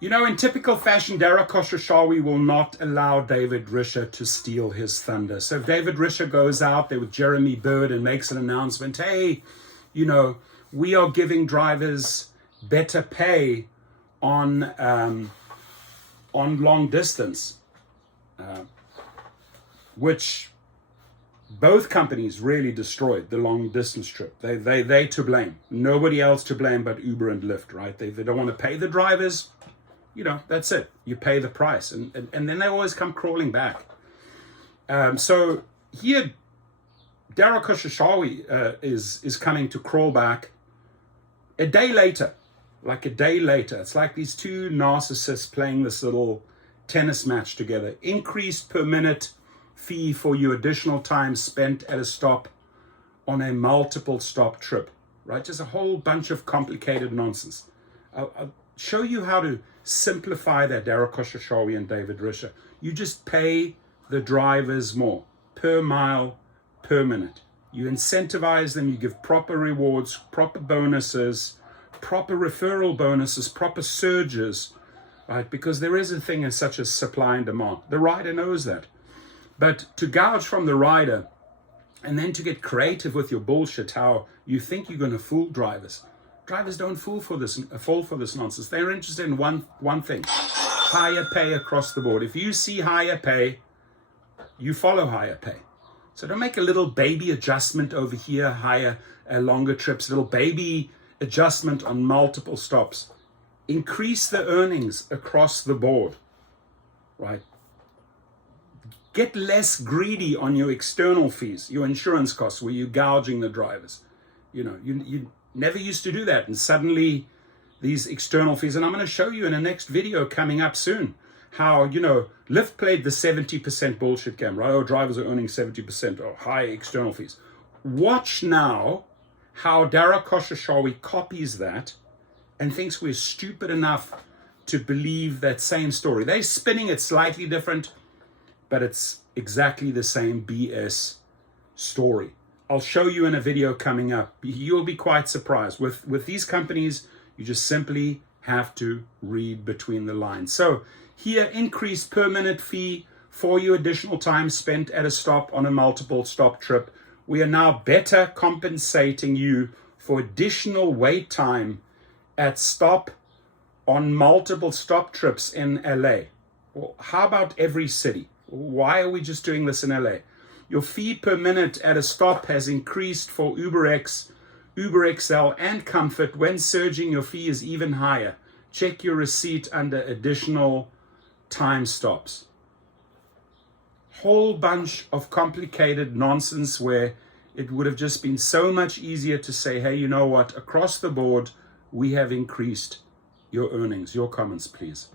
You know, in typical fashion, Dara Khosrowshahi will not allow David Risher to steal his thunder. So if David Risher goes out there with Jeremy Bird and makes an announcement, hey, you know, we are giving drivers better pay on long distance, which both companies really destroyed the long distance trip. They to blame. Nobody else to blame but Uber and Lyft, right? They don't want to pay the drivers. You know, that's it. You pay the price. And then they always come crawling back. So here, Dara Khosrowshahi is coming to crawl back a day later. Like a day later. It's like these two narcissists playing this little tennis match together. Increased per minute fee for your additional time spent at a stop on a multiple stop trip. Right? Just a whole bunch of complicated nonsense. I'll show you how to simplify that, Dara Khosrowshahi and David Risher. You just pay the drivers more per mile, per minute. You incentivize them, you give proper rewards, proper bonuses, proper referral bonuses, proper surges, right? Because there is a thing as such as supply and demand. The rider knows that. But to gouge from the rider and then to get creative with your bullshit, how you think you're going to fool drivers. Drivers don't fall for this nonsense. They're interested in one thing: higher pay across the board. If you see higher pay, you follow higher pay. So don't make a little baby adjustment over here, longer trips, little baby adjustment on multiple stops. Increase the earnings across the board, right? Get less greedy on your external fees, your insurance costs, where you're gouging the drivers. You know, you never used to do that, and suddenly these external fees, and I'm going to show you in the next video coming up soon, how, you know, Lyft played the 70% bullshit game, right? Oh, drivers are earning 70%, or high external fees. Watch now how Dara Khosrowshahi copies that and thinks we're stupid enough to believe that same story. They're spinning it slightly different, but it's exactly the same BS story. I'll show you in a video coming up. You'll be quite surprised. With these companies, you just simply have to read between the lines. So here, increased per minute fee for your additional time spent at a stop on a multiple stop trip. We are now better compensating you for additional wait time at stop on multiple stop trips in LA. Well, how about every city? Why are we just doing this in LA? Your fee per minute at a stop has increased for UberX, UberXL, and Comfort. When surging, your fee is even higher. Check your receipt under additional time stops. Whole bunch of complicated nonsense where it would have just been so much easier to say, hey, you know what? Across the board, we have increased your earnings. Your comments, please.